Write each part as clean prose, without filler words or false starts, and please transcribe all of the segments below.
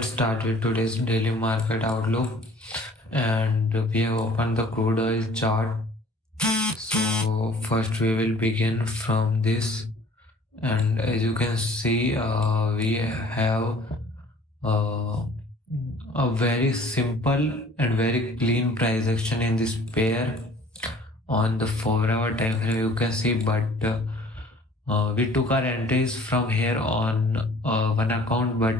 let's start with today's daily market outlook. And we have opened the crude oil chart. So first we will begin from this. And as you can see, we have uh, a very simple and very clean price action in this pair on the 4 hour time frame. You can see, but we took our entries from here on one account, but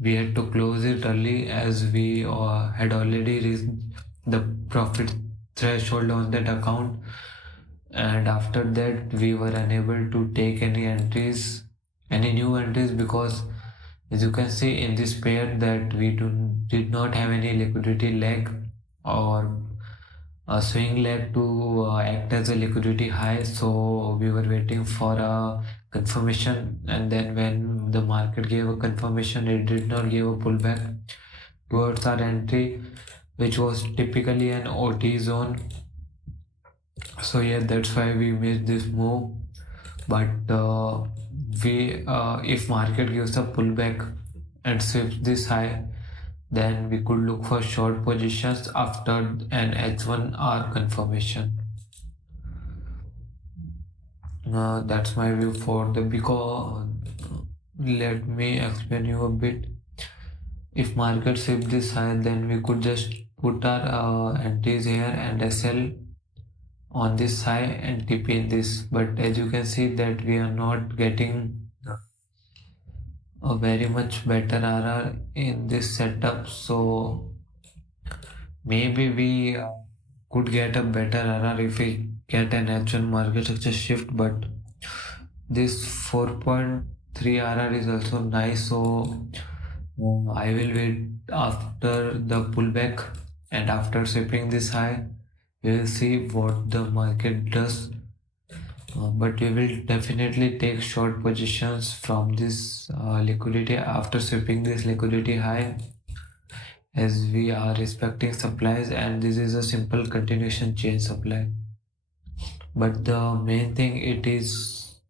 we had to close it early as we had already reached the profit threshold on that account, and after that we were unable to take any new entries, because as you can see in this pair that we did not have any liquidity leg or a swing leg to act as a liquidity high. So we were waiting for a confirmation, and then when the market gave a confirmation, it did not give a pullback towards our entry, which was typically an OT zone. So yeah, that's why we missed this move. But we if market gives a pullback and sweeps this high, then we could look for short positions after an H1R confirmation. That's my view for the, because let me explain you a bit. If market sweeps this high, then we could just put our entries here and SL on this high and TP in this. But as you can see that we are not getting a very much better RR in this setup, so maybe we could get a better RR if we get an H1 market structure shift. But this 4.3 RR is also nice, so I will wait after the pullback, and after sweeping this high we will see what the market does. But we will definitely take short positions from this liquidity after sweeping this liquidity high, as we are respecting supplies and this is a simple continuation chain supply. But the main thing it is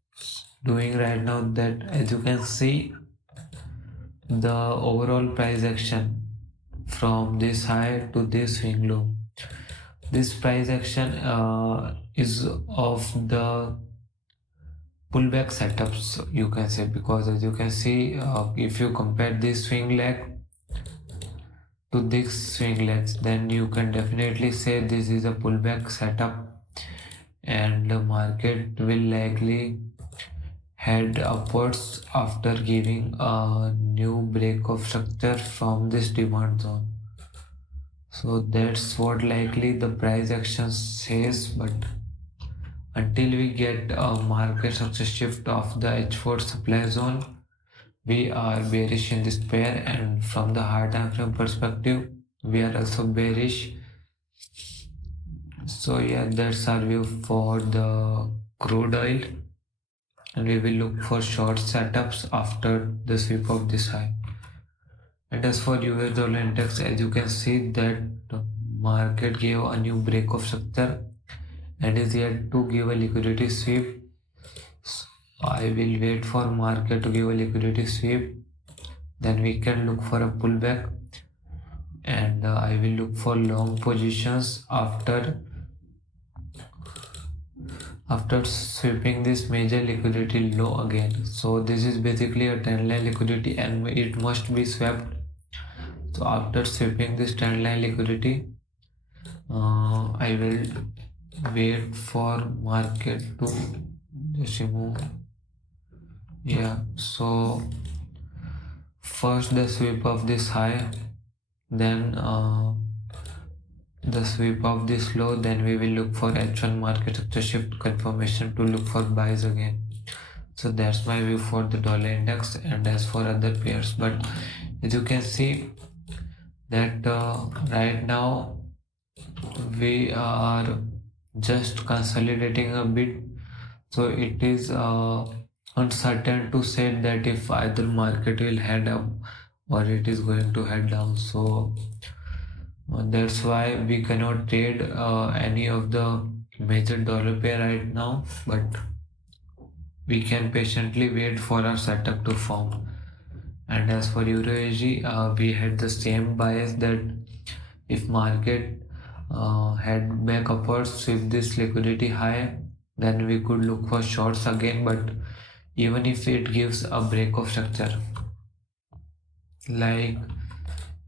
doing right now, that as you can see, the overall price action from this high to this swing low, this price action is of the pullback setups, you can say, because as you can see, if you compare this swing leg to this swing legs, then you can definitely say this is a pullback setup, and the market will likely head upwards after giving a new break of structure from this demand zone. So that's what likely the price action says. But until we get a market structure shift of the H4 supply zone, we are bearish in this pair, and from the hard time frame perspective we are also bearish. So yeah, that's our view for the crude oil, and we will look for short setups after the sweep of this high. And as for US dollar index, as you can see that the market gave a new break of structure and is yet to give a liquidity sweep. So I will wait for market to give a liquidity sweep, then we can look for a pullback, and I will look for long positions after sweeping this major liquidity low again. So this is basically a trend line liquidity and it must be swept. So after sweeping this trend line liquidity, I will wait for market to just remove. Yeah, so first the sweep of this high, then the sweep of this low, then we will look for H1 market structure shift confirmation to look for buys again. So that's my view for the dollar index. And as for other pairs, but as you can see that right now we are just consolidating a bit, so it is uncertain to say that if either market will head up or it is going to head down. So that's why we cannot trade any of the major dollar pair right now, but we can patiently wait for our setup to form. And as for Euro USD, we had the same bias that if market head back upwards with this liquidity high, then we could look for shorts again. But even if it gives a break of structure, like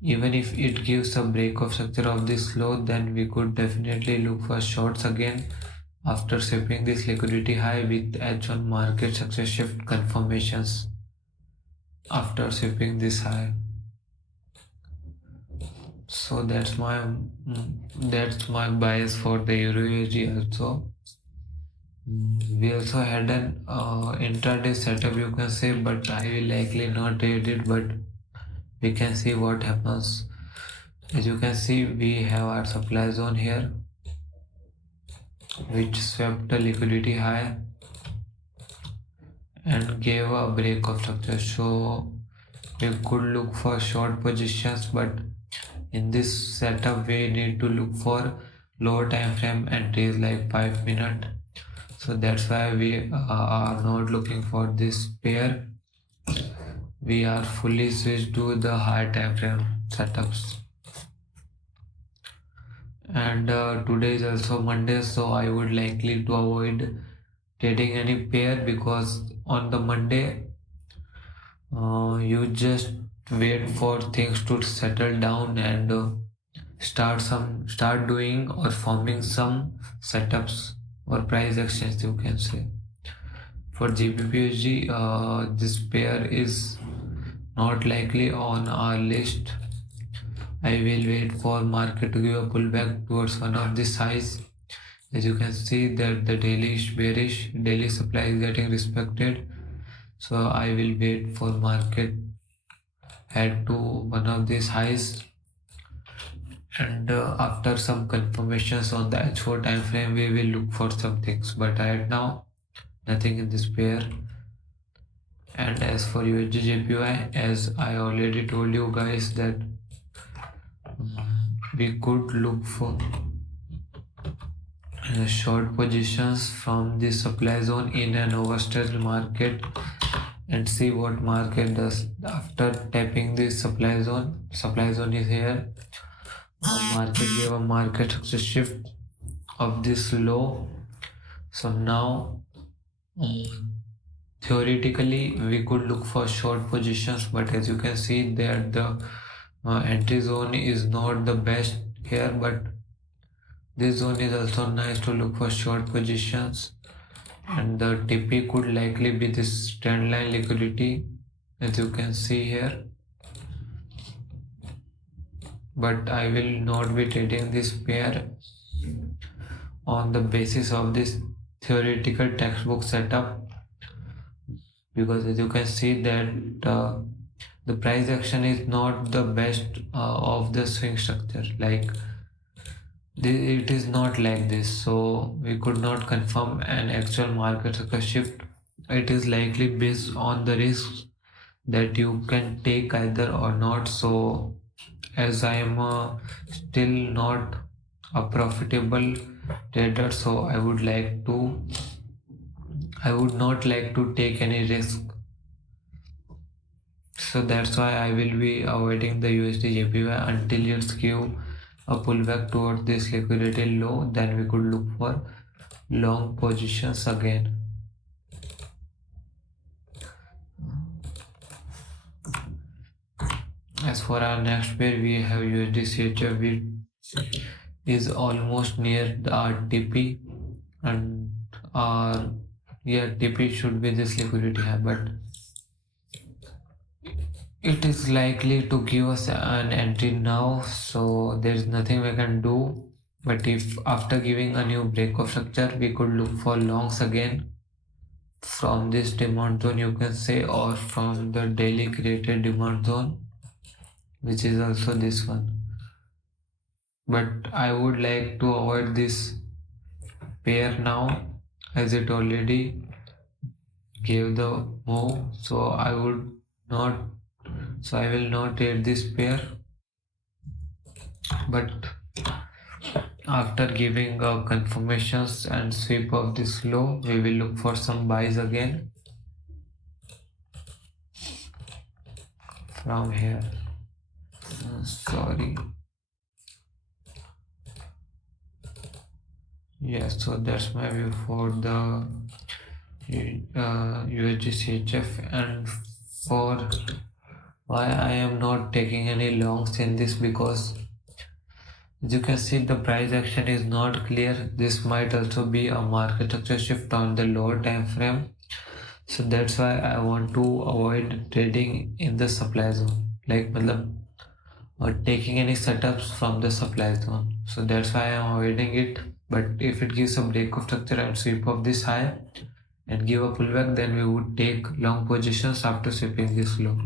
even if it gives a break of structure of this low, then we could definitely look for shorts again after sweeping this liquidity high with H1 market success shift confirmations after sweeping this high. So that's my bias for the Euro USD also. We also had an intraday setup, you can say, but I will likely not trade it, but we can see what happens. As you can see, we have our supply zone here which swept the liquidity high and gave a break of structure, so we could look for short positions, but in this setup we need to look for lower time frame entries like 5 minute. So that's why we are not looking for this pair. We are fully switched to the high time frame setups. And today is also Monday, so I would likely to avoid trading any pair, because on the Monday you just wait for things to settle down and start doing or forming some setups or price actions, you can say. For GBPUSG, this pair is not likely on our list. I will wait for market to give a pullback towards one of these highs. As you can see that the daily is bearish, daily supply is getting respected. So I will wait for market head to one of these highs, and after some confirmations on the H4 time frame, we will look for some things. But right now, nothing in this pair. And as for USD as I already told you guys that we could look for short positions from the supply zone in an overstretched market and see what market does after tapping the supply zone. Supply zone is here. Market gave a market success shift of this low. So now theoretically we could look for short positions, but as you can see that the entry zone is not the best here, but this zone is also nice to look for short positions. And the TP could likely be this trend line liquidity, as you can see here, but I will not be trading this pair on the basis of this theoretical textbook setup, because as you can see that the price action is not the best of the swing structure. Like it is not like this, so we could not confirm an actual market success shift. It is likely based on the risks that you can take either or not. So as I am still not a profitable trader, so I would not like to take any risk. So that's why I will be avoiding the USD JPY until it's give a pullback towards this liquidity low. Then we could look for long positions again. As for our next pair, we have USD CHF, which is almost near the RTP, and our TP should be this liquidity high, but it is likely to give us an entry now, so there is nothing we can do. But if after giving a new break of structure, we could look for longs again from this demand zone, you can say, or from the daily created demand zone, which is also this one. But I would like to avoid this pair now, as it already gave the move, so I will not trade this pair. But after giving confirmations and sweep of this low, we will look for some buys again. from here. Sorry. Yes, so that's my view for the USGCHF, and for why I am not taking any longs in this, because as you can see the price action is not clear. This might also be a market structure shift on the lower time frame, so that's why I want to avoid trading in the supply zone, like matlab, or taking any setups from the supply zone. So that's why I am avoiding it. But if it gives a break of structure and sweep of this high and give a pullback, then we would take long positions after sweeping this low.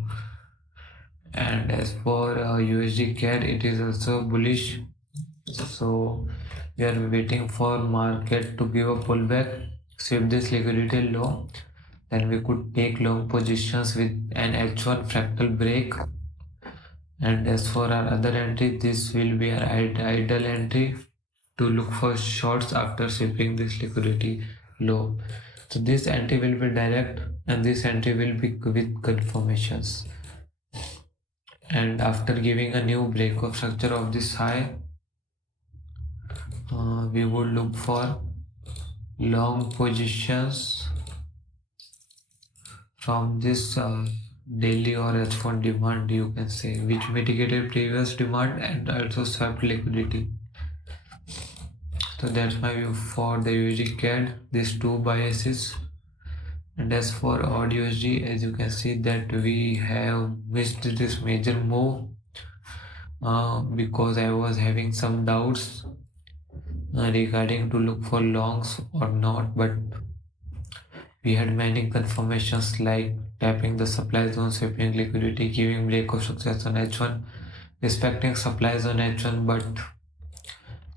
And as for USD CAD, it is also bullish, so we are waiting for market to give a pullback, sweep this liquidity low, then we could take long positions with an H1 fractal break. And as for our other entry, this will be our idle entry to look for shorts after sweeping this liquidity low. So this entry will be direct and this entry will be with confirmations. And after giving a new break of structure of this high, we would look for long positions from this daily or H1 demand, you can say, which mitigated previous demand and also swept liquidity. So that's my view for the USD CAD, these two biases. And as for odd USD, as you can see that we have missed this major move because I was having some doubts regarding to look for longs or not, but we had many confirmations like tapping the supply zone, sweeping liquidity, giving break of success on H1, respecting supplies on H1, but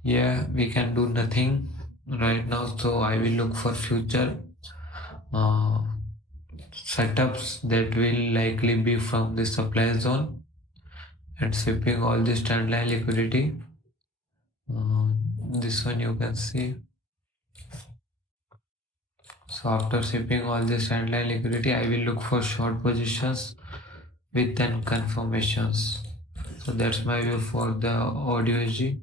yeah, we can do nothing right now. So I will look for future uh, setups that will likely be from the supply zone and sweeping all this trend line liquidity. This one you can see. So after sweeping all this trend line liquidity, I will look for short positions with then confirmations. So that's my view for the audio USD.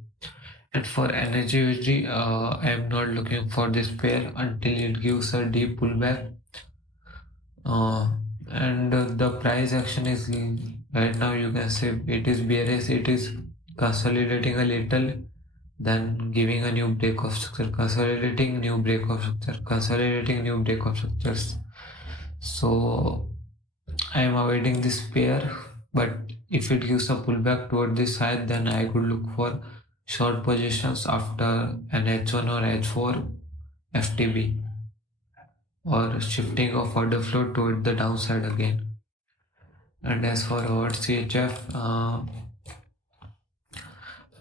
And for energy USD, I am not looking for this pair until it gives a deep pullback. And the price action is right now, you can say it is bearish, it is consolidating a little, then giving a new break of structure, consolidating new break of structure, consolidating new break of structures. So I am avoiding this pair, but if it gives a pullback toward this side, then I could look for short positions after an H1 or H4 FTB or shifting of order flow toward the downside again. And as for our CHF,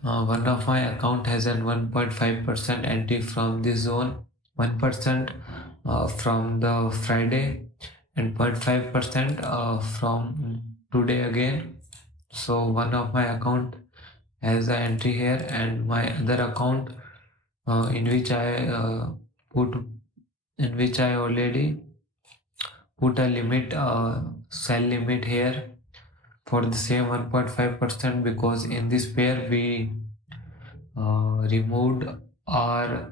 one of my account has a 1.5% entry from this zone, 1% from the Friday, and 0.5% from today again. So one of my account has an entry here, and my other account in which I already put a limit, sell limit here for the same 1.5%, because in this pair we removed our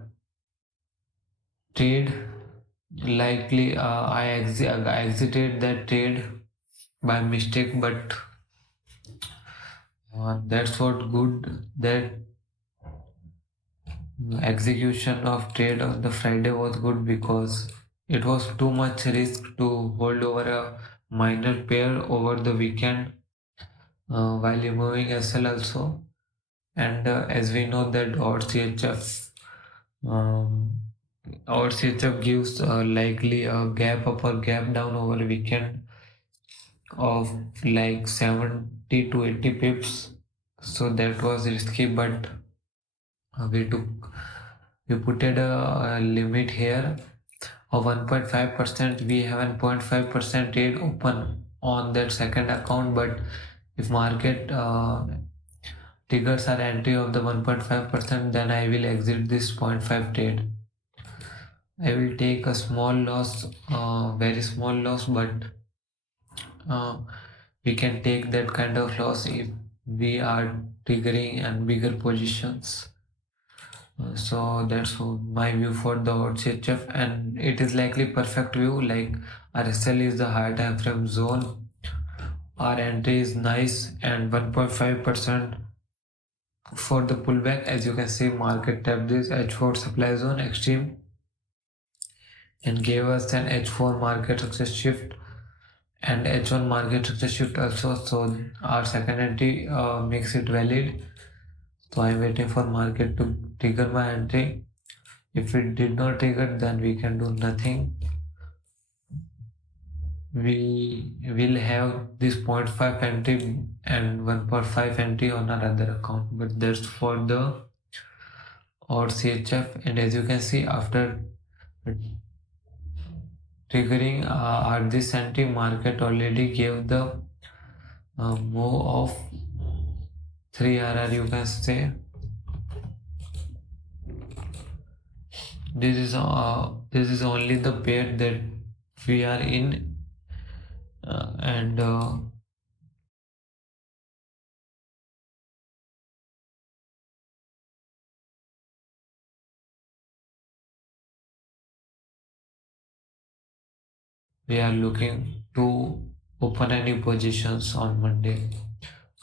trade. Likely I exited that trade by mistake, but that's what good, that execution of trade on the Friday was good, because it was too much risk to hold over a minor pair over the weekend while removing SL also. And as we know that um, our CHF gives likely a gap up or gap down over weekend of like 70 to 80 pips, so that was risky, but we put a limit here of 1.5%. We have 1.5% trade open on that second account, but if market triggers our entry of the 1.5%, then I will exit this 0.5 trade. I will take a small loss, very small loss, but we can take that kind of loss if we are triggering and bigger positions. So that's my view for the CHF, and it is likely perfect view. Like RSL is the higher time frame zone, our entry is nice, and 1.5% for the pullback. As you can see, market tapped this H4 supply zone extreme and gave us an H4 market success shift and H1 market success shift also. So our second entry makes it valid. So I'm waiting for market to trigger my entry. If it did not trigger, then we can do nothing. We will have this zero point 0.5 entry and 1.5 entry on our other account, but that's for the or CHF. And as you can see, after triggering at this entry, market already gave the move of 3 RR, you can say. This is only the pair that we are in, and we are looking to open any positions on Monday.